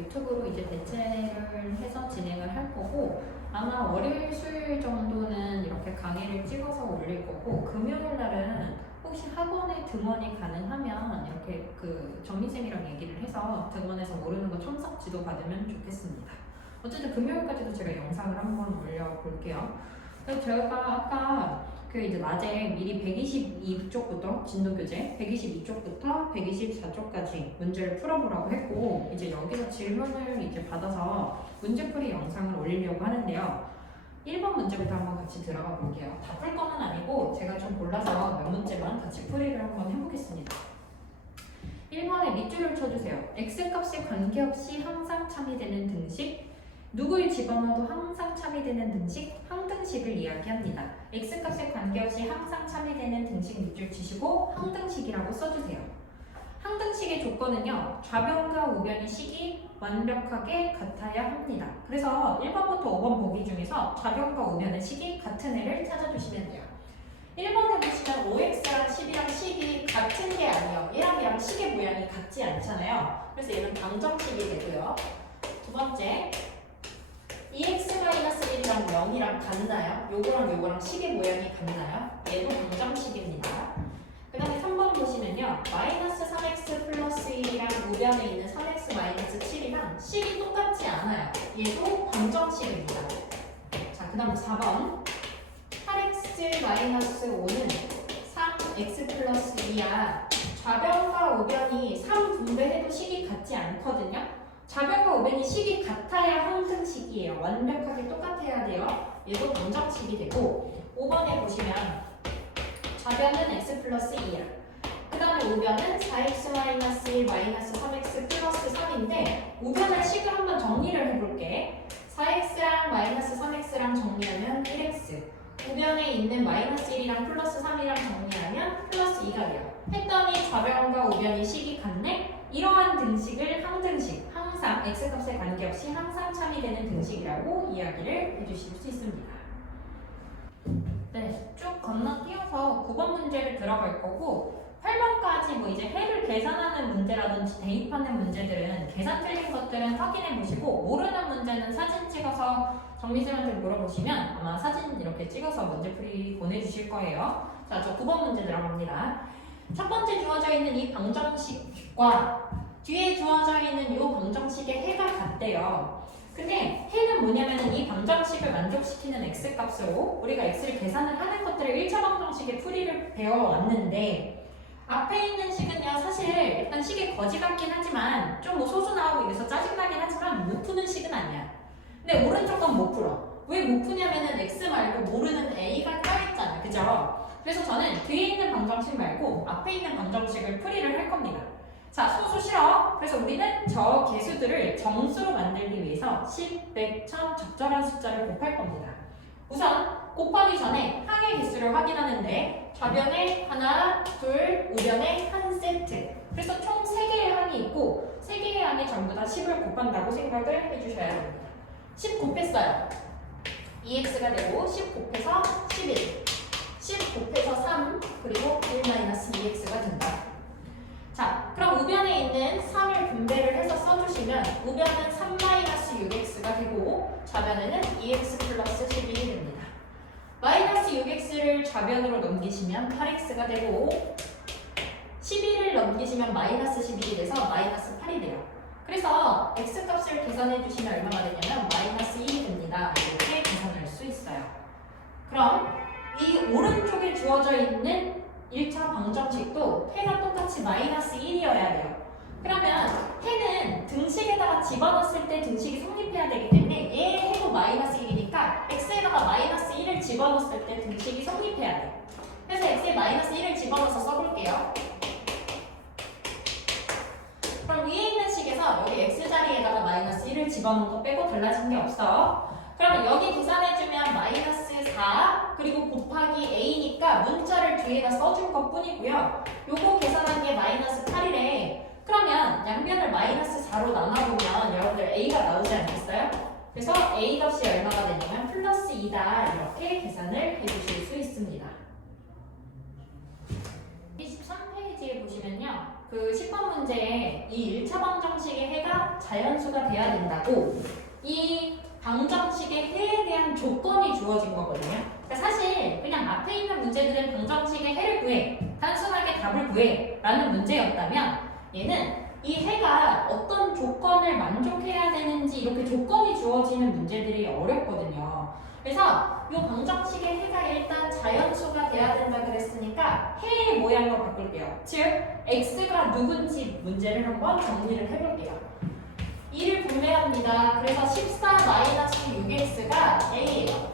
유튜브로 이제 대체를 해서 진행을 할 거고, 아마 월요일, 수요일 정도는 이렇게 강의를 찍어서 올릴 거고, 금요일 날은 혹시 학원에 등원이 가능하면 이렇게 그 정민쌤이랑 얘기를 해서 등원해서 모르는 거 첨삭 지도 받으면 좋겠습니다. 어쨌든 금요일까지도 제가 영상을 한번 올려볼게요. 그래서 제가 아까 그 이제 낮에 미리 122쪽부터 진도 교재 122쪽부터 124쪽까지 문제를 풀어보라고 했고, 이제 여기서 질문을 이제 받아서 문제풀이 영상을 올리려고 하는데요. 1번 문제부터 한번 같이 들어가 볼게요. 다 풀 거는 아니고 제가 좀 골라서 몇 문제만 같이 풀이를 한번 해보겠습니다. 1번에 밑줄을 쳐주세요. x값에 관계없이 항상 참이되는 등식, 누굴 집어넣어도 항상 참이되는 등식, 항등식을 이야기합니다. x값에 관계없이 항상 참이되는 등식 밑줄 치시고 항등식이라고 써주세요. 항등식의 조건은요, 좌변과 우변의 식이 완벽하게 같아야 합니다. 그래서 1번부터 5번 보기 중에서 좌변과 우변의 식이 같은 애를 찾아주시면 돼요. 1번에 보시면 5x랑 10이랑 식이 같은 게 아니에요. 얘랑 식의 모양이 같지 않잖아요. 그래서 얘는 방정식이 되고요. 두 번째, 2x-1이랑 0이랑 같나요? 요거랑 식의 모양이 같나요? 얘도 방정식입니다. 그 다음에 3번 보시면요, 마이너스 3x 플러스 1이랑 우변에 있는 3x 마이너스 7이랑 식이 똑같지 않아요. 얘도 방정식입니다. 자, 그 다음 4번 8x 마이너스 5는 3x 플러스 2야. 좌변과 우변이 3분배해도 식이 같지 않거든요. 좌변과 우변이 식이 같아야 항등식이에요. 완벽하게 똑같아야 돼요. 얘도 방정식이 되고, 5번에 보시면 좌변은 x 플러스 2야. 그 다음에 우변은 4x 마이너스 1 마이너스 3x 플러스 3인데, 우변의 식을 한번 정리를 해볼게. 4x랑 마이너스 3x랑 정리하면 1x, 우변에 있는 마이너스 1이랑 플러스 3이랑 정리하면 플러스 2가 돼요. 했더니 좌변과 우변이 식이 같네? 이러한 등식을 항등식, 항상 x값에 관계없이 항상 참이되는 등식이라고 이야기를 해주실 수 있습니다. 네, 쭉 건너뛰어서 9번 문제를 들어갈 거고, 8번까지 뭐 이제 해를 계산하는 문제라든지 대입하는 문제들은 계산 틀린 것들은 확인해 보시고, 모르는 문제는 사진 찍어서 정민쌤한테 물어보시면 아마 사진 이렇게 찍어서 문제풀이 보내주실 거예요. 자, 저 9번 문제 들어갑니다. 첫 번째 주어져 있는 이 방정식과 뒤에 주어져 있는 이 방정식의 해가 같대요. 근데 해는 뭐냐면은 이 방정식을 만족시키는 x값으로 우리가 x를 계산을 하는 것들을 1차 방정식의 풀이를 배워왔는데, 앞에 있는 식은요, 사실 일단 식이 거지 같긴 하지만 좀 뭐 소수 나오고 이래서 짜증나긴 하지만 못 푸는 식은 아니야. 근데 오른쪽 건 못 풀어. 왜 못 푸냐면은 x 말고 모르는 a가 껴있잖아, 그죠? 그래서 저는 뒤에 있는 방정식 말고 앞에 있는 방정식을 풀이를 할 겁니다. 자, 소수 싫어. 그래서 우리는 저 개수들을 정수로 만들기 위해서 10, 100, 1000 적절한 숫자를 곱할 겁니다. 우선 곱하기 전에 항의 개수를 확인하는데, 좌변에 하나, 둘, 우변에 한 세트. 그래서 총 3개의 항이 있고 3개의 항에 전부 다 10을 곱한다고 생각을 해주셔야 됩니다. 10 곱했어요. 2x가 되고 10 곱해서 11, 10 곱해서 3, 그리고 1-2x가 된다. 자, 그럼 우변에 있는 3을 분배를 해서 써주시면 우변은 3-6x가 되고 좌변에는 2x 플러스 11이 됩니다. 마이너스 6x를 좌변으로 넘기시면 8x가 되고 11을 넘기시면 마이너스 11이 돼서 마이너스 8이 돼요. 그래서 x값을 계산해 주시면 얼마가 되냐면 마이너스 1이 됩니다. 이렇게 계산할 수 있어요. 그럼 이 오른쪽에 주어져 있는 1차 방정식도 해가 똑같이 마이너스 1이어야 돼요. 그러면 해는 등식에다가 집어넣었을 때 등식이 성립해야 되기 때문에 얘 해도 마이너스 1이니까 x에다가 마이너스 1을 집어넣었을 때 등식이 성립해야 돼요. 그래서 x에 마이너스 1을 집어넣어서 써볼게요. 그럼 위에 있는 식에서 여기 x자리에다가 마이너스 1을 집어넣은 거 빼고 달라진 게 없어. 그러면 여기 계산해주면 마이너스 4 그리고 곱하기 a니까 문자를 뒤에다 써준 것 뿐이고요. 요거 계산한 게 마이너스 8이래. 그러면 양변을 마이너스 4로 나눠보면 여러분들 a가 나오지 않겠어요? 그래서 a 값이 얼마가 되냐면 플러스 2다. 이렇게 계산을 해주실 수 있습니다. 23페이지에 보시면요. 그 10번 문제에 이 1차 방정식의 해가 자연수가 돼야 된다고 이 방정식의 해에 대한 조건이 주어진 거거든요. 그러니까 사실 그냥 앞에 있는 문제들은 방정식의 해를 구해, 단순하게 답을 구해 라는 문제였다면 얘는 이 해가 어떤 조건을 만족해야 되는지 이렇게 조건이 주어지는 문제들이 어렵거든요. 그래서 이 방정식의 해가 일단 자연수가 돼야 된다 그랬으니까 해의 모양으로 바꿀게요. 즉 x가 누군지 문제를 한번 정리를 해볼게요. 2를 분배합니다. 그래서 14-6x가 a예요.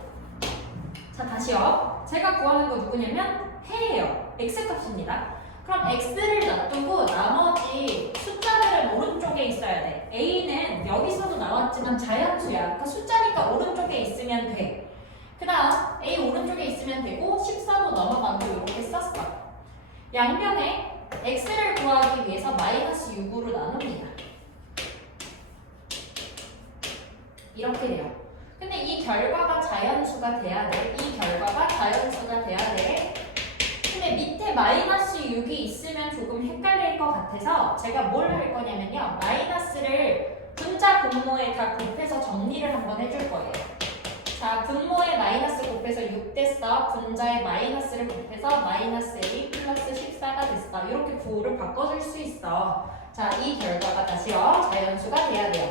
자, 다시요. 제가 구하는 거 누구냐면 해예요. x값입니다. 그럼 x를 놔두고 나머지 숫자들은 오른쪽에 있어야 돼. a는 여기서도 나왔지만 자연수야. 그러니까 숫자니까 오른쪽에 있으면 돼. 그 다음 a 오른쪽에 있으면 되고 14도 넘어가고 이렇게 썼어. 양변에 x를 구하기 위해서 마이너스 6으로 나눕니다. 이렇게 돼요. 근데 이 결과가 자연수가 돼야 돼. 이 결과가 자연수가 돼야 돼. 근데 밑에 마이너스 6이 있으면 조금 헷갈릴 것 같아서 제가 뭘 할 거냐면요. 마이너스를 분자 분모에 다 곱해서 정리를 한번 해줄 거예요. 자, 분모에 마이너스 곱해서 6 됐어. 분자에 마이너스를 곱해서 마이너스 a 플러스 14가 됐어. 이렇게 부호를 바꿔줄 수 있어. 자, 이 결과가 다시요. 자연수가 돼야 돼요.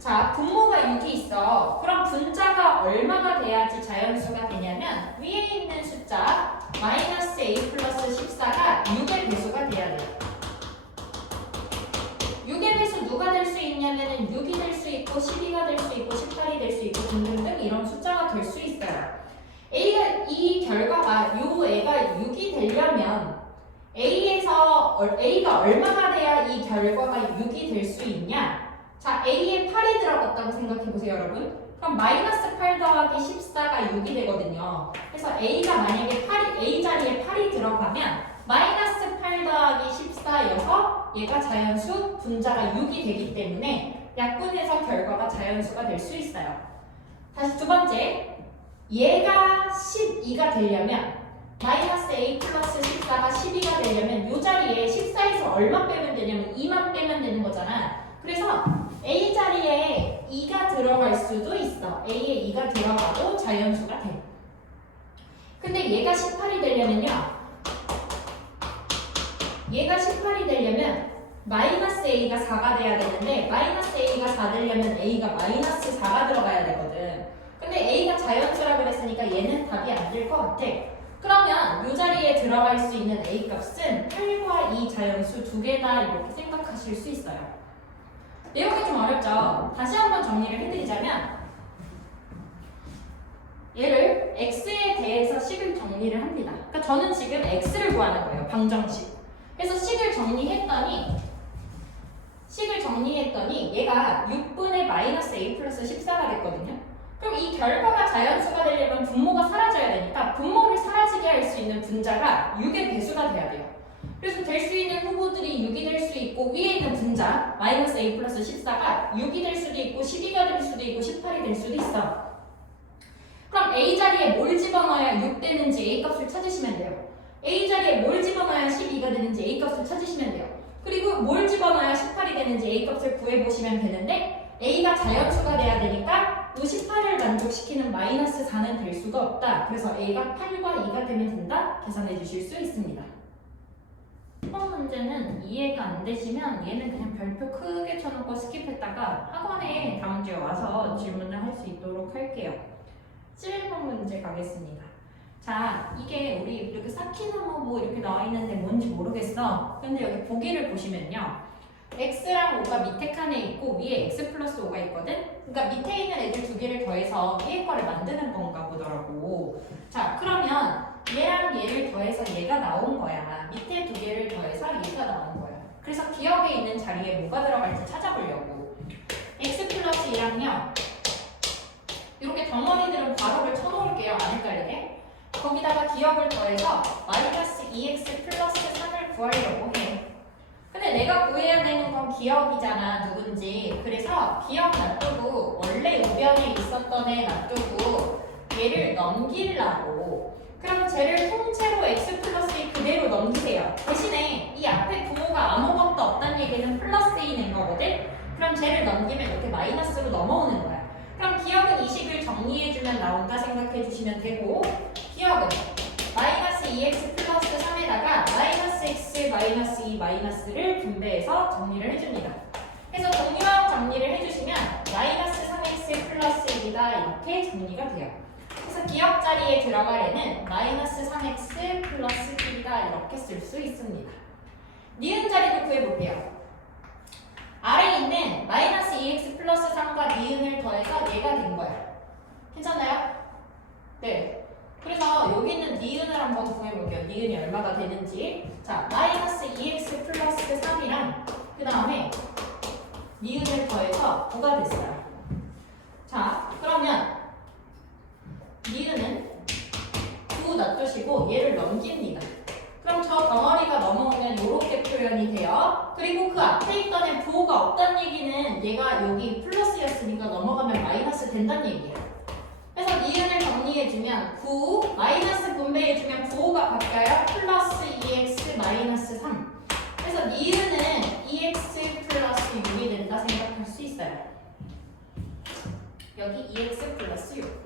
자, 분모가 6이 있어. 그럼 분자가 얼마가 돼야지 자연수가 되냐면 위에 있는 숫자 마이너스 a 플러스 14가 6의 배수가 돼야 돼요. 6의 배수 누가 될 수 있냐면은 6이 될 수 있고 12가 될 수 있고 18이 될 수 있고 등등등 이런 숫자가 될 수 있어요. 이 결과가 요 애가 6이 되려면 A가 얼마가 돼야 이 결과가 6이 될 수 있냐? 자, A에 8이 들어갔다고 생각해보세요, 여러분. 그럼 마이너스 8 더하기 14가 6이 되거든요. 그래서 A가 만약에 A 자리에 8이 들어가면 마이너스 8 더하기 14여서 얘가 자연수 분자가 6이 되기 때문에 약분해서 결과가 자연수가 될 수 있어요. 다시 두 번째, 얘가 12가 되려면 마이너스 a 플러스 14가 12가 되려면 이 자리에 14에서 얼마 빼면 되냐면 2만 빼면 되는 거잖아. 그래서 A 자리에 2가 들어갈 수도 있어. A에 2가 들어가도 자연수가 돼. 근데 얘가 18이 되려면요. 얘가 18이 되려면 마이너스 A가 4가 돼야 되는데 마이너스 A가 4 되려면 A가 마이너스 4가 들어가야 되거든. 근데 A가 자연수라 그랬으니까 얘는 답이 안 될 것 같아. 그러면 이 자리에 들어갈 수 있는 A 값은 8과 2 자연수 두 개다 이렇게 생각하실 수 있어요. 내용이 좀 어렵죠? 다시 한번 정리를 해드리자면 얘를 x에 대해서 식을 정리를 합니다. 그러니까 저는 지금 x를 구하는 거예요. 방정식. 그래서 식을 정리했더니 얘가 6분의 마이너스 a 플러스 14가 됐거든요. 그럼 이 결과가 자연수가 되려면 분모가 사라져야 되니까 분모를 사라지게 할 수 있는 분자가 6의 배수가 돼야 돼요. 그래서 될 수 있는 후보들이 6이 될 수 있고 위에 있는 분자 마이너스 a 플러스 14가 6이 될 수도 있고 12가 될 수도 있고 18이 될 수도 있어. 그럼 a 자리에 뭘 집어넣어야 6 되는지 a 값을 찾으시면 돼요. a 자리에 뭘 집어넣어야 12가 되는지 a 값을 찾으시면 돼요. 그리고 뭘 집어넣어야 18이 되는지 a 값을 구해보시면 되는데 a가 자연수가 돼야 되니까 이 18을 만족시키는 마이너스 4는 될 수가 없다. 그래서 a가 8과 2가 되면 된다. 계산해 주실 수 있습니다. 1번 문제는 이해가 안 되시면 얘는 그냥 별표 크게 쳐놓고 스킵했다가 학원에 다음 주에 와서 질문을 할 수 있도록 할게요. 11번 문제 가겠습니다. 자, 이게 우리 이렇게 사키나무 뭐 이렇게 나와 있는데 뭔지 모르겠어. 근데 여기 보기를 보시면요. x랑 5가 밑에 칸에 있고 위에 x 플러스 5가 있거든? 그러니까 밑에 있는 애들 두 개를 더해서 위에 거를 만드는 건가 보더라고. 자, 그러면 얘랑 얘를 더해서 얘가 나온 거야. 밑에 두 개를 더해서 얘가 나온 거야. 그래서 기억에 있는 자리에 뭐가 들어갈지 찾아보려고. x 플러스 2랑요. 이렇게 덩어리들은 괄호를 쳐놓을게요. 안 헷갈리게. 거기다가 기억을 더해서 마이너스 2x 플러스 3을 구하려고 해. 근데 내가 구해야 되는 건 기억이잖아. 누군지. 그래서 기억 놔두고 원래 우변에 있었던 애 놔두고 얘를 넘기려고. 그럼 쟤를 통째로 x 플러스 2 그대로 넘기세요. 대신에 이 앞에 부호가 아무것도 없다는 얘기는 플러스 A인 거거든? 그럼 쟤를 넘기면 이렇게 마이너스로 넘어오는 거야. 그럼 기억은 20을 정리해주면 나온다 생각해 주시면 되고, 기억은 마이너스 2x 플러스 3에다가 마이너스 x 마이너스 2 마이너스를 분배해서 정리를 해줍니다. 그래서 동류항 정리를 해주시면 마이너스 3x 플러스 1이다 이렇게 정리가 돼요. 그래서 기억 자리에 들어갈 애는 마이너스 3x 플러스 1이다 이렇게 쓸 수 있습니다. 니은 자리도 구해볼게요. 아래에 있는 마이너스 2x 플러스 3과 니은을 더해서 얘가 된 거야. 괜찮나요? 네. 그래서 여기 있는 니은을 한번 구해볼게요. 니은이 얼마가 되는지. 자, 마이너스 2x 플러스 3이랑 그 다음에 니은을 더해서 9가 됐어요. 자, 그러면 니은은 9 놔두시고 얘를 넘깁니다. 그럼 저 덩어리가 넘어오면 이렇게 표현이 돼요. 그리고 그 앞에 있던 애 부호가 없다는 얘기는 얘가 여기 플러스였으니까 넘어가면 마이너스 된다는 얘기예요. 그래서 니은을 정리해주면 9 마이너스 분배해주면 부호가 바뀌어요. 플러스 2x 마이너스 3. 그래서 니은은 2x 플러스 6이 된다 생각할 수 있어요. 여기 2x 플러스 6.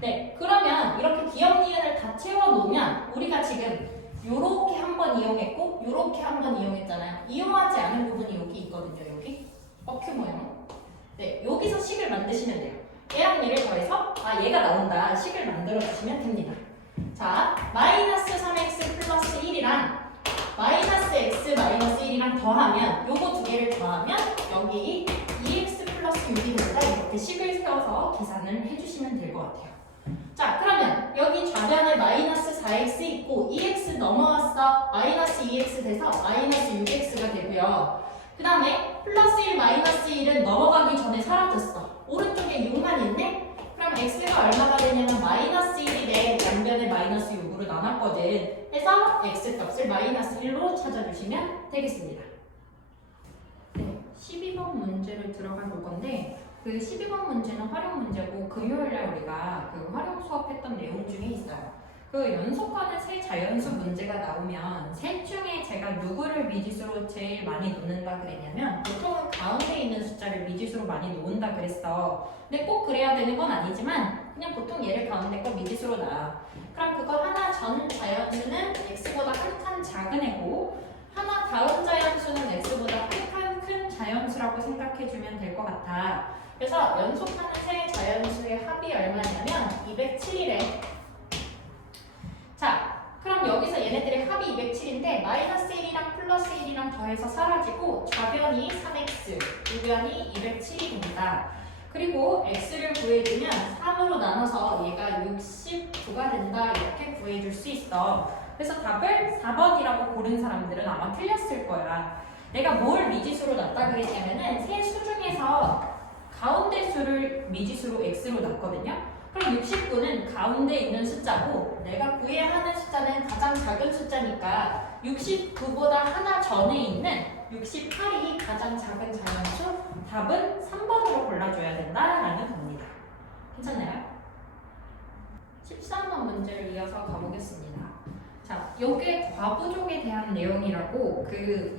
네, 그러면 이렇게 기억 니은을 다 채워놓으면 우리가 지금 요렇게 한번 이용했고 요렇게 한번 이용했잖아요. 이용하지 않은 부분이 여기 있거든요. 여기 어큐 모양. 네, 여기서 식을 만드시면 돼요. 얘랑 얘를 더해서 얘가 나온다. 식을 만들어 주시면 됩니다. 자, 마이너스 3x 플러스 1이랑 마이너스 x 마이너스 1이랑 더하면 요거 두 개를 더하면 여기 2x 플러스 6이 된다. 이렇게 식을 세워서 계산을 해주시면 될 것 같아요. 자, 그러면 여기 좌변에 마이너스 4x 있고 2x 넘어왔어. 마이너스 2x 돼서 마이너스 6x가 되고요. 그 다음에 플러스 1 마이너스 1은 넘어가기 전에 사라졌어. 오른쪽에 6만 있네? 그럼 x가 얼마가 되냐면 마이너스 1이 돼. 양변에 마이너스 6으로 나눴거든. 그래서 x 값을 마이너스 1로 찾아주시면 되겠습니다. 네, 12번 문제를 들어가 볼 건데 그 12번 문제는 활용 문제고 금요일날 우리가 그 활용 수업했던 내용 중에 있어요. 그 연속하는 세 자연수 문제가 나오면 셋 중에 제가 누구를 미지수로 제일 많이 놓는다 그랬냐면 보통은 가운데 있는 숫자를 미지수로 많이 놓은다 그랬어. 근데 꼭 그래야 되는 건 아니지만 그냥 보통 얘를 가운데 거 미지수로 놔. 그럼 그거 하나 전 자연수는 x보다 한 칸 작은 애고 하나 다음 자연수는 x보다 한 칸 큰 자연수라고 생각해주면 될 것 같아. 그래서 연속하는 세 자연수의 합이 얼마냐면 207이래. 자, 그럼 여기서 얘네들의 합이 207인데 마이너스 1이랑 플러스 1이랑 더해서 사라지고 좌변이 3x, 우변이 207이 됩니다. 그리고 x를 구해주면 3으로 나눠서 얘가 69가 된다 이렇게 구해줄 수 있어. 그래서 답을 4번이라고 고른 사람들은 아마 틀렸을 거야. 내가 뭘 미지수로 놨다 그랬냐면은 세 수 중에서 가운데 수를 미지수로 x로 놨거든요. 그럼 69는 가운데 있는 숫자고 내가 구해야 하는 숫자는 가장 작은 숫자니까 69보다 하나 전에 있는 68이 가장 작은 자연수. 답은 3번으로 골라줘야 된다라는 겁니다. 괜찮나요? 13번 문제를 이어서 가보겠습니다. 자, 요게 과부족에 대한 내용이라고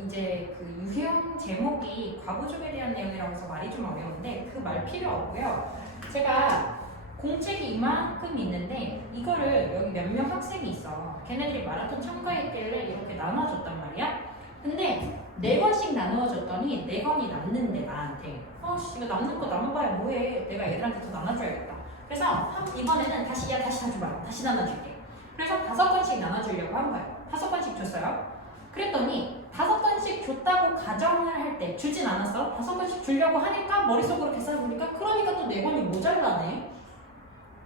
이제 유형 제목이 과부족에 대한 내용이라고 해서 말이 좀 어려운데 그 말 필요 없고요. 제가 공책이 이만큼 있는데 이거를 여기 몇 명 학생이 있어. 걔네들이 마라톤 참가했길래 이렇게 나눠줬단 말이야. 근데 4권씩 나누어줬더니 4권이 남는데 나한테 이거 남는 거 남아봐야 뭐해. 내가 애들한테 더 나눠줘야겠다. 그래서 이번에는 다시 나눠줘봐. 다시 나눠줄게. 그래서 5권씩 나눠주려고 한 거예요. 5권씩 줬어요. 그랬더니 5권씩 줬다고 가정을 할 때 주진 않았어. 5권씩 주려고 하니까 머릿속으로 계산해보니까 그러니까 또 4권이 모자라네.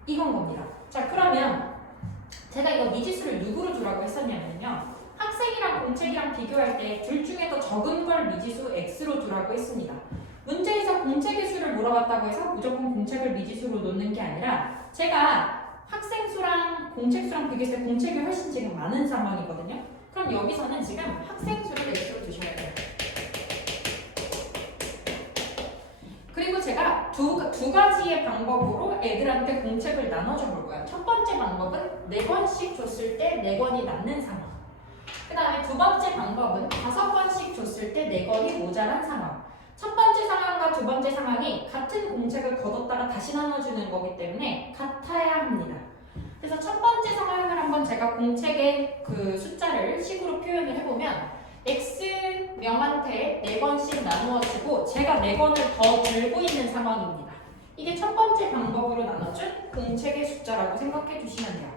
이건 겁니다. 자, 그러면 제가 이거 미지수를 누구로 주라고 했었냐면요. 학생이랑 공책이랑 비교할 때 둘 중에 더 적은 걸 미지수 x로 두라고 했습니다. 문제에서 공책의 수를 물어봤다고 해서 무조건 공책을 미지수로 놓는 게 아니라 제가 학생 수랑 공책 수랑 비교했을 때 공책이 훨씬 지금 많은 상황이거든요. 그럼 여기서는 지금 학생 수를 x로 두셔야 돼요. 그리고 제가 두 가지의 방법으로 애들한테 공책을 나눠줘 볼 거예요. 첫 번째 방법은 4권씩 줬을 때 4권이 남는 상황. 그 다음에 두 번째 방법은 5권씩 줬을 때 4권이 모자란 상황. 첫 번째 상황과 두 번째 상황이 같은 공책을 거뒀다가 다시 나눠주는 거기 때문에 같아야 합니다. 그래서 첫 번째 상황을 한번 제가 공책의 그 숫자를 식으로 표현을 해보면 X명한테 4권씩 나누어지고 제가 4권을 더 들고 있는 상황입니다. 이게 첫 번째 방법으로 나눠준 공책의 숫자라고 생각해 주시면 돼요.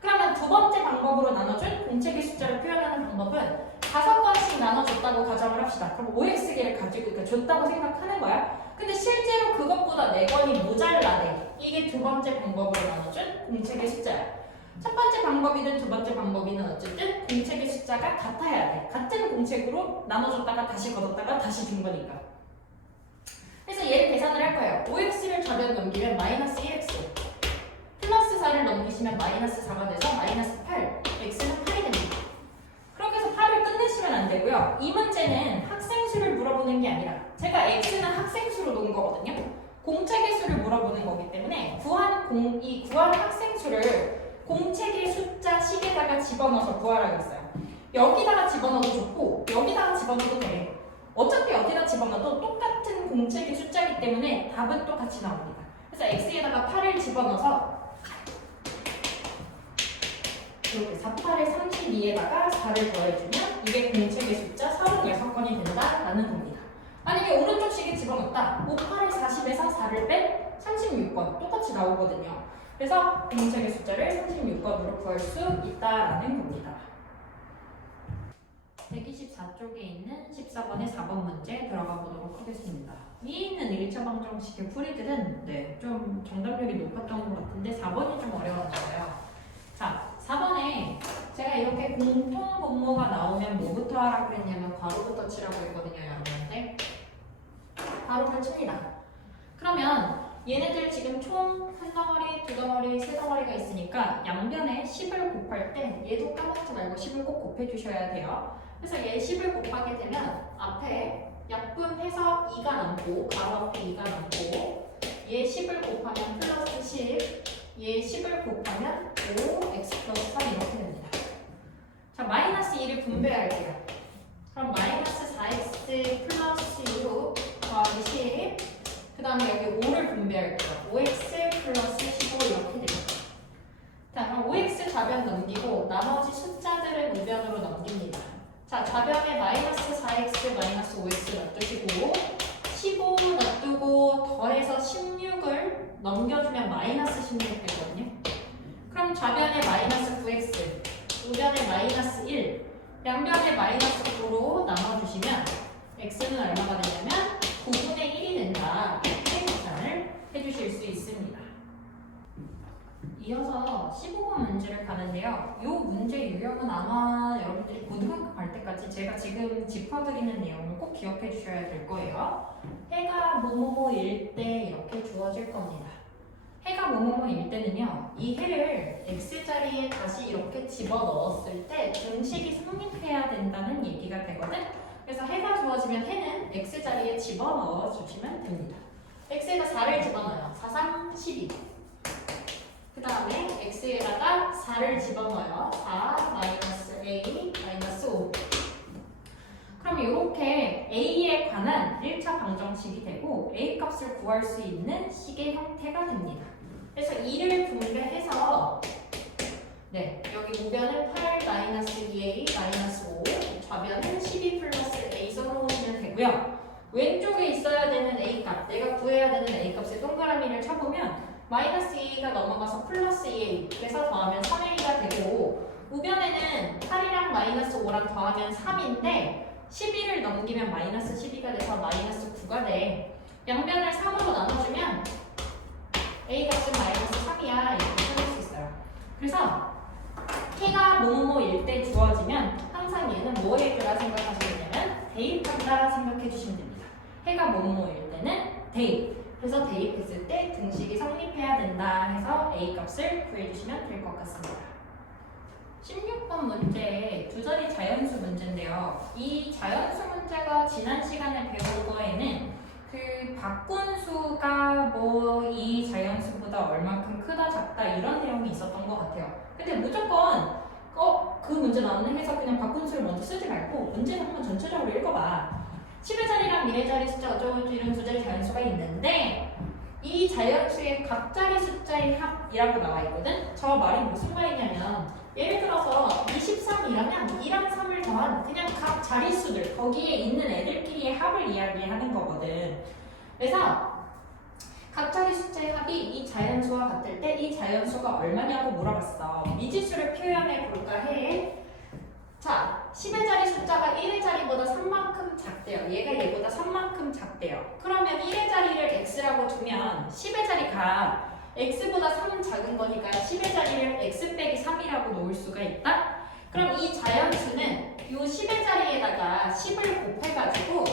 그러면 두 번째 방법으로 나눠준 공책의 숫자를 표현하는 방법은 5권씩 나눠줬다고 가정을 합시다. 그럼 OX개를 가지고 줬다고 생각하는 거야. 근데 실제로 그것보다 4권이 모자라대. 이게 두 번째 방법으로 나눠준 공책의 숫자야. 첫 번째 방법이든 두 번째 방법이든 어쨌든 공책의 숫자가 같아야 돼. 같은 공책으로 나눠줬다가 다시 걷었다가 다시 준 거니까. 그래서 얘를 계산을 할 거예요. 5x를 좌변 넘기면 마이너스 1x, 플러스 4를 넘기시면 마이너스 4가 돼서 마이너스 8, x는 8이 됩니다. 그렇게 해서 8을 끝내시면 안 되고요. 이 문제는 학생 수를 물어보는 게 아니라 제가 x는 학생 수로 놓은 거거든요. 공책의 수를 물어보는 거기 때문에 이 구한 학생 수를 공책의 숫자 식에다가 집어넣어서 구하라겠어요. 여기다가 집어넣어도 좋고 여기다가 집어넣어도 돼요. 어차피 어디다 집어넣어도 똑같은 공책의 숫자이기 때문에 답은 똑같이 나옵니다. 그래서 x에다가 8을 집어넣어서 이렇게 4, 8에 32에다가 4를 더해주면 이게 공책의 숫자 36건이 된다라는 겁니다. 만약에 오른쪽 식에 집어넣었다. 5, 8에 40에서 4를 뺀 36건 똑같이 나오거든요. 그래서 공책의 숫자를 36건으로 구할 수 있다라는 겁니다. 124쪽에 있는 14번의 4번 문제 들어가 보도록 하겠습니다. 위에 있는 1차 방정식의 풀이들은 좀 정답률이 높았던 것 같은데 4번이 좀 어려웠어요. 자, 4번에 제가 이렇게 공통 분모가 나오면 뭐부터 하라고 했냐면 괄호부터 치라고 했거든요, 여러분한테. 괄호를 칩니다. 그러면 얘네들 지금 총 한 덩어리, 두 덩어리, 세 덩어리가 있으니까 양변에 10을 곱할 때 얘도 까먹지 말고 10을 꼭 곱해주셔야 돼요. 그래서 얘 10을 곱하게 되면 앞에 약분해서 2가 남고 가로 앞에 2가 남고 얘 10을 곱하면 플러스 10, 얘 10을 곱하면 5, x 플러스 3 이렇게 됩니다. 자, 마이너스 2를 분배할게요. 그럼 마이너스 4x 플러스 6 더하기 10, 그 다음에 여기 5를 분배할게요. 5x 플러스 15 이렇게 됩니다. 자, 그럼 5x 좌변 넘기고 나머지 숫자들은 우변으로 넘깁니다. 자, 좌변에 마이너스 4x 마이너스 5x 놔두시고 15 놔두고 더해서 16을 넘겨주면 마이너스 16 되거든요. 그럼 좌변에 마이너스 9x, 우변에 마이너스 1, 양변에 마이너스 9로 나눠주시면 x는 얼마가 되냐면 9분의 1이 된다. 이렇게 계산을 해주실 수 있습니다. 이어서 15번 문제를 가는데요. 이 문제 유형은 아마 여러분들이 고등학교 갈 때까지 제가 지금 짚어드리는 내용을 꼭 기억해 주셔야 될 거예요. 해가 뭐뭐뭐일 때 이렇게 주어질 겁니다. 해가 뭐뭐뭐일 때는요. 이 해를 x자리에 다시 이렇게 집어넣었을 때 등식이 성립해야 된다는 얘기가 되거든. 그래서 해가 주어지면 해는 x자리에 집어넣어 주시면 됩니다. x에다 4를 집어넣어요. 4, 3, 12. 그 다음에 x에다가 4를 집어넣어요. 4, 마이너스 a, 마이너스 5. 그럼 이렇게 a에 관한 1차 방정식이 되고 a 값을 구할 수 있는 식의 형태가 됩니다. 그래서 2를 분배해서 여기 우변은 8 마이너스 2a 마이너스 5, 좌변은 12 플러스 a 써놓으시면 되고요. 왼쪽에 있어야 되는 a 값, 내가 구해야 되는 a 값에 동그라미를 쳐보면 마이너스 2가 넘어가서 플러스 2a, 그래서 더하면 3a가 되고 우변에는 8이랑 마이너스 5랑 더하면 3인데 12를 넘기면 마이너스 12가 돼서 마이너스 9가 돼. 양변을 3으로 나눠주면 a 값은 마이너스 3이야 이렇게 찾을 수 있어요. 그래서 해가 뭐뭐일 때 주어지면 항상 얘는 뭐일 거라 생각하시면 되냐면 대입한다 생각해 주시면 됩니다. 해가 뭐뭐일 때는 대입. 그래서 대입했을 때 등식이 성립해야 된다 해서 a 값을 구해주시면 될 것 같습니다. 16번 문제 두 자리 자연수 문제인데요. 이 자연수 문제가 지난 시간에 배운 거에는 그 바꾼 수가 뭐 이 자연수보다 얼만큼 크다 작다 이런 내용이 있었던 것 같아요. 근데 무조건 그 문제 나오는 해서 그냥 바꾼 수를 먼저 쓰지 말고 문제를 한번 전체적으로 읽어봐. 10의 자리랑 미래 자리 숫자 어쩌고저쩌고 이런 두 자리 자연수가 있는데 이 자연수의 각자리 숫자의 합이라고 나와 있거든. 저 말이 무슨 말이냐면 예를 들어서 23이라면 2랑 3을 더한 그냥 각 자릿수들 거기에 있는 애들끼리의 합을 이야기하는 거거든. 그래서 각 자리 숫자의 합이 이 자연수와 같을 때 이 자연수가 얼마냐고 물어봤어. 미지수를 표현해 볼까 해. 자, 10의 자리 숫자가 1의 자리보다 3만큼 작대요. 얘가 얘보다 3만큼 작대요. 그러면 1의 자리를 x라고 두면 10의 자리가 x보다 3은 작은 거니까 10의 자리를 x 빼기 3이라고 놓을 수가 있다. 그럼 이 자연수는 이 10의 자리에다가 10을 곱해가지고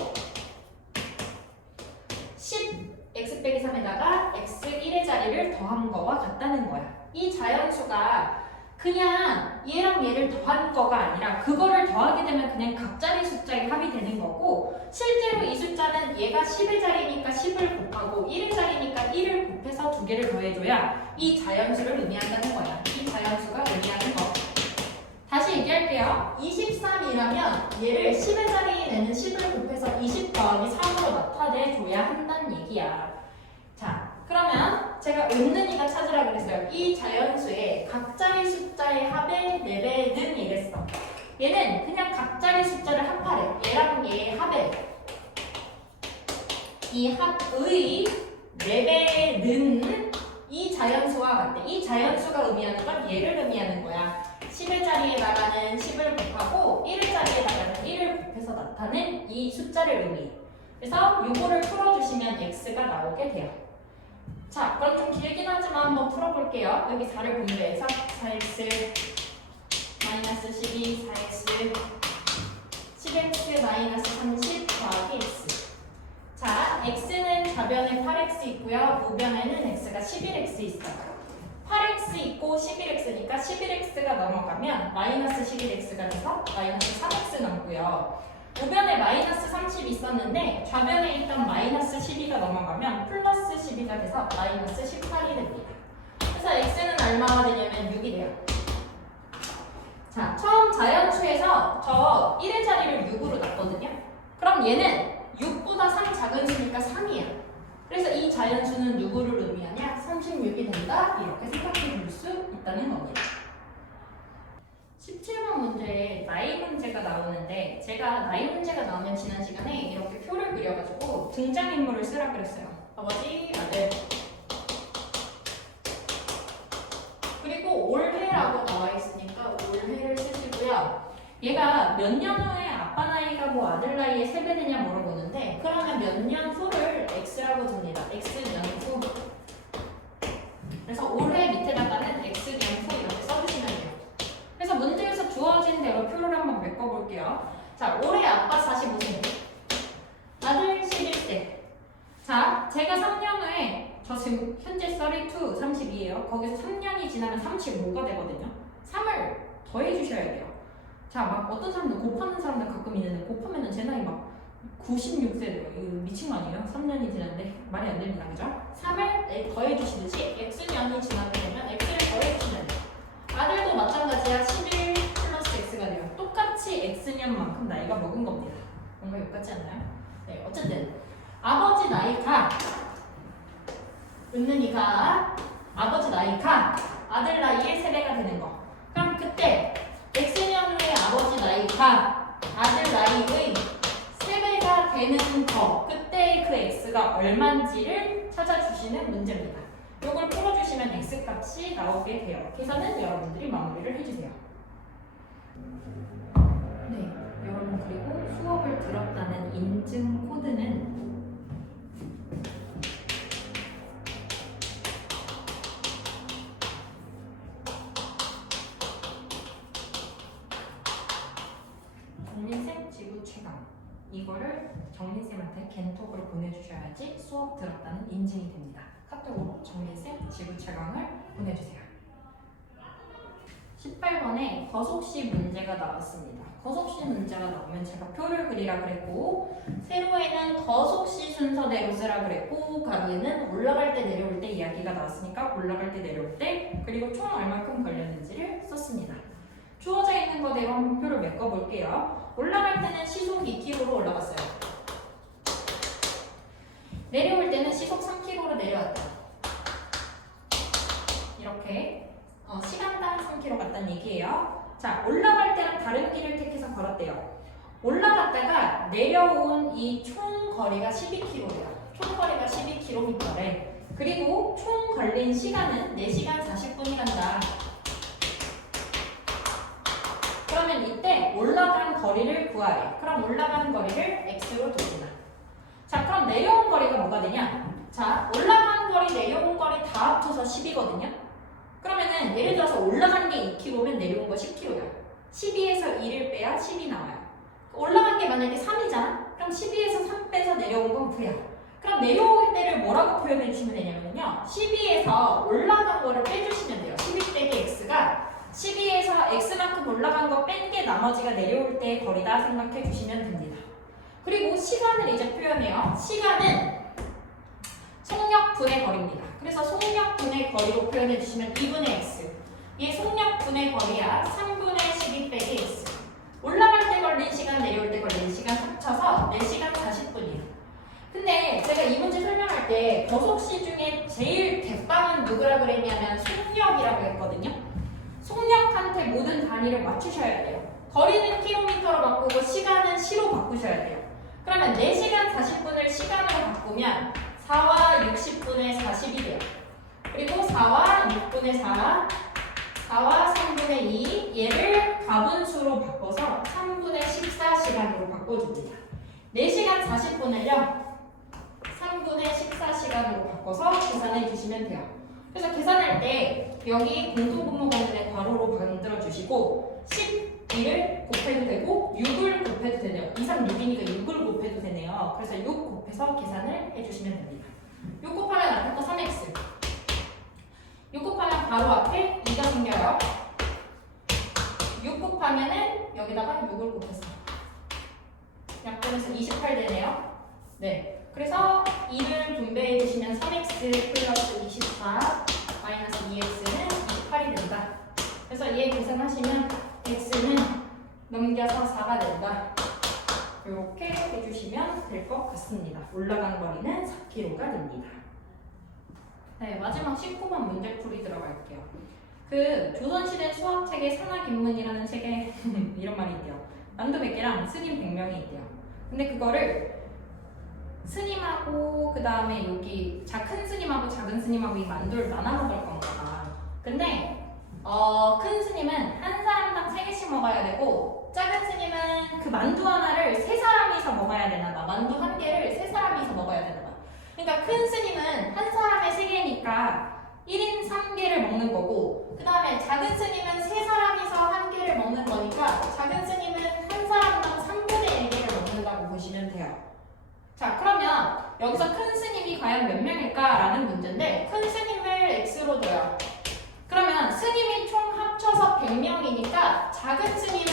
10 x 빼기 3에다가 x 1의 자리를 더한 거와 같다는 거야. 이 자연수가 그냥 얘랑 얘를 더한 거가 아니라 그거를 더하게 되면 그냥 각자리 숫자의 합이 되는 거고 실제로 이 숫자는 얘가 10의 자리니까 10을 곱하고 1의 자리니까 1을 곱해서 두 개를 더해줘야 이 자연수를 의미한다는 거야. 이 자연수가 의미하는 거. 다시 얘기할게요. 23이라면 얘를 10의 자리에 내는 10을 곱해서 20 더하기 3으로 나타내줘야 한다는 얘기야. 자, 그러면 제가 은는이가 찾으라 그랬어요. 이 자연수의 각자리 숫자의 합의 4배는 이랬어. 얘는 그냥 각자리 숫자를 합하래. 얘랑 얘의 합의 이 합의 4배는 이 자연수와 같대. 이 자연수가 의미하는 건 얘를 의미하는 거야. 10의 자리에다가는 10을 곱하고 1의 자리에다가는 1을 곱해서 나타낸 이 숫자를 의미해. 그래서 요거를 풀어주시면 x가 나오게 돼요. 자, 그럼 좀 길긴 하지만 한번 풀어볼게요. 여기 4를 분배해서 4x 마이너스 12, 4x 10x 마이너스 30 더하기 x. 자, x는 좌변에 8x 있고요. 우변에는 x가 11x 있어요. 8x 있고 11x니까 11x가 넘어가면 마이너스 11x가 돼서 마이너스 3x 남고요. 우변에 마이너스 30 있었는데 좌변에 있던 마이너스 12가 넘어가면 플러스 12가 돼서 마이너스 18이 됩니다. 그래서 x는 얼마가 되냐면 6이 돼요. 자, 처음 자연수에서 저 1의 자리를 6으로 놨거든요. 그럼 얘는 6보다 3 작은 수니까 3이야. 그래서 이 자연수는 누구를 의미하냐? 36이 된다. 이렇게 생각해 볼 수 있다는 겁니다. 17번 문제에 나이 문제가 나오는데 제가 나이 문제가 나오면 지난 시간에 이렇게 표를 그려가지고 등장인물을 쓰라 그랬어요. 아버지, 아들. 그리고 올해라고 나와 있으니까 올해를 쓰시고요. 얘가 몇 년 후에 아빠 나이가 뭐 아들 나이에 3배 되냐 물어보는데 그러면 몇 년 후를 x라고 둡니다. x년 후. 그래서 올해 밑에다가는 x년 후 이렇게 써주시면 돼요. 그래서 문제에서 주어진 대로 표를 한번 메꿔볼게요. 자, 올해 아빠 45세, 아들 11세. 자, 제가 3년 후에 저 지금 현재 32, 32예요. 거기서 3년이 지나면 35가 되거든요. 3을 더해주셔야 돼요. 자, 막 어떤 사람들 곱하는 사람들 가끔 있는데 곱하면은 제 나이 막 96세 돼요. 이거 미친 거 아니에요? 3년이 지났는데 말이 안 됩니다. 그죠? 3을 더해주시듯이 x년이 지나게 되면 x를 더해주시면 돼요. 아들도 마찬가지야. 11 플러스 x가 돼요. 똑같이 x년만큼 나이가 먹은 겁니다. 뭔가 욕같지 않나요? 네, 어쨌든 아버지 나이가 은는이가 아버지 나이가 아들 나이의 3배가 되는 거. 그럼 그때 x년 후에 아버지 나이가 아들 나이의 3배가 되는 거. 그때 그 x가 얼마인지를 찾아주시는 문제입니다. 이걸 풀어주시면 x값이 나오게 돼요. 계산은 여러분들이 마무리를 해주세요. 네, 여러분 그리고 수업을 들었다는 인증 코드는 정린쌤 지구 최강 이거를 정린쌤한테 겐톡으로 보내주셔야지 수업 들었다는 인증이 됩니다. 카톡으로 정린쌤 지구 최강을 보내주세요. 18번에 거속시 문제가 나왔습니다. 거속시 문제가 나오면 제가 표를 그리라 그랬고, 세로에는 더속시 순서대로 쓰라 그랬고, 가로에는 올라갈 때 내려올 때 이야기가 나왔으니까 올라갈 때 내려올 때, 그리고 총 얼마큼 걸렸는지를 썼습니다. 주어져 있는 거대로 한번 표를 메꿔볼게요. 올라갈 때는 시속 2km로 올라갔어요. 내려올 때는 시속 3km로 내려왔다. 이렇게 시간당 3km 갔다는 얘기예요. 자, 올라갈 때랑 다른 길을 택해서 걸었대요. 올라갔다가 내려온 이 총 거리가 12km예요. 총 거리가 12km래. 그리고 총 걸린 시간은 4시간 40분이 간다. 그러면 이때 올라간 거리를 구하래. 그럼 올라간 거리를 x로 둡니다. 자, 그럼 내려온 거리가 뭐가 되냐? 자, 올라간 거리, 내려온 거리 다 합쳐서 10이거든요. 그러면은 예를 들어서 올라간 게 2km면 내려온 거 10km야. 12에서 2를 빼야 10이 나와요. 올라간 게 만약에 3이잖아? 그럼 12에서 3 빼서 내려온 건 9야. 그럼 내려올 때를 뭐라고 표현해 주시면 되냐면요. 12에서 올라간 거를 빼주시면 돼요. 12 빼기 x가 12에서 x만큼 올라간 거 뺀 게 나머지가 내려올 때의 거리다 생각해 주시면 됩니다. 그리고 시간을 이제 표현해요. 시간은 속력분의 거리입니다. 그래서 속력분의 거리로 표현해 주시면 2분의 x. 얘 속력분의 거리야. 3분의 12 빼기 x. 올라갈 때 걸린 시간, 내려올 때 걸린 시간 합쳐서 4시간 40분이에요. 근데 제가 이 문제 설명할 때 거속시 중에 제일 대빵은 누구라 그랬냐면 속력이라고 했거든요. 속력한테 모든 단위를 맞추셔야 돼요. 거리는 km로 바꾸고 시간은 시로 바꾸셔야 돼요. 그러면 4시간 40분을 시간으로 바꾸면 4와 60분의 40이 돼요. 그리고 4와 6분의 4, 4와 3분의 2 얘를 가분수로 바꿔서 3분의 14시간으로 바꿔줍니다. 4시간 40분을요 3분의 14시간으로 바꿔서 계산해 주시면 돼요. 그래서 계산할 때 여기 공통분모 가운데 괄호로 만들어 주시고 12를 곱해도 되고 6을 곱해도 되네요. 2, 3, 6이니까 6을 곱해도 되네요. 그래서 6 곱해서 계산을 해주시면 됩니다. 6 곱하면 앞에 거 3x 6 곱하면 바로 앞에 2가 생겨요. 6 곱하면은 여기다가 6을 곱해서 약분해서 28 되네요. 네. 그래서 2를 분배해 주시면 3x 플러스 24 마이너스 2x는 28이 된다. 그래서 얘 계산하시면 x는 넘겨서 4가 된다. 이렇게 해주시면 될 것 같습니다. 올라간 거리는 4km가 됩니다. 네, 마지막 19번 문제풀이 들어갈게요. 그 조선시대 수학책에 산하긴문이라는 책에 이런 말이 있대요. 만두 100개랑 스님 100명이 있대요. 근데 그거를 스님하고 그 다음에 여기 큰 스님하고 작은 스님하고 이 만두를 나눠 먹을 건가 봐. 근데 큰 스님은 한 사람당 3개씩 먹어야 되고 작은 스님은 그 만두 하나를 3사람이서 먹어야 되나 봐. 만두 1개를 3사람이서 먹어야 되나 봐. 그러니까 큰 스님은 한 사람에 3개니까 1인 3개를 먹는 거고 그 다음에 작은 스님은 3사람이서 1개를 먹는 거니까 작은 스님은 한 사람당 3분의 1개를 먹는다고 보시면 돼요. 자, 그러면 여기서 큰 스님이 과연 몇 명일까라는 문제인데 큰 스님을 x로 둬요. 그러면 스님이 총 합쳐서 100명이니까 작은 스님은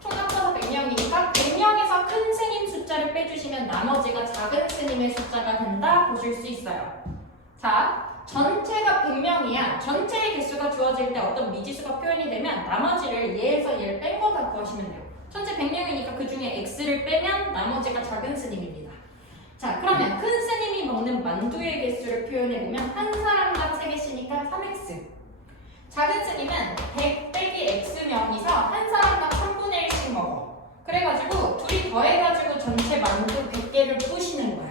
총 합쳐서 100명이니까 100명에서 큰 스님 숫자를 빼주시면 나머지가 작은 스님의 숫자가 된다 보실 수 있어요. 자, 전체가 100명이야. 전체의 개수가 주어질 때 어떤 미지수가 표현이 되면 나머지를 얘에서 얘를 뺀 거다 구하시면 돼요. 전체 100명이니까 그 중에 x를 빼면 나머지가 작은 스님입니다. 자, 그러면 큰 스님이 먹는 만두의 개수를 표현해보면 한 사람당 3개씩이니까 3x. 작은 스님은 100 빼기 x명이서 한 사람당 3분의 1씩 먹어. 그래가지고 둘이 더해가지고 전체 만두 100개를 부시는 거야.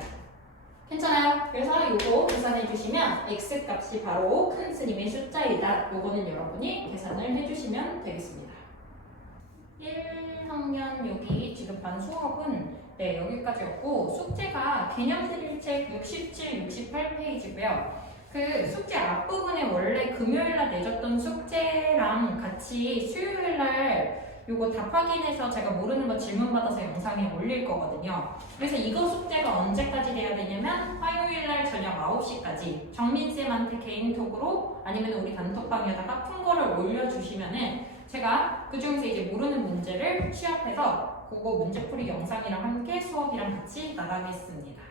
괜찮아요? 그래서 요거 계산해주시면 x 값이 바로 큰 스님의 숫자이다. 요거는 여러분이 계산을 해주시면 되겠습니다. 1학년 여기 지금 반 수업은 네, 여기까지였고 숙제가 개념들일책 67, 68페이지고요. 그 숙제 앞부분에 원래 금요일날 내줬던 숙제랑 같이 수요일날 요거 답 확인해서 제가 모르는 거 질문 받아서 영상에 올릴 거거든요. 그래서 이거 숙제가 언제까지 돼야 되냐면 화요일날 저녁 9시까지 정민쌤한테 개인톡으로 아니면 우리 단톡방에다가 푼 거를 올려주시면은 제가 그 중에서 이제 모르는 문제를 취합해서 그거 문제풀이 영상이랑 함께 수업이랑 같이 나가겠습니다.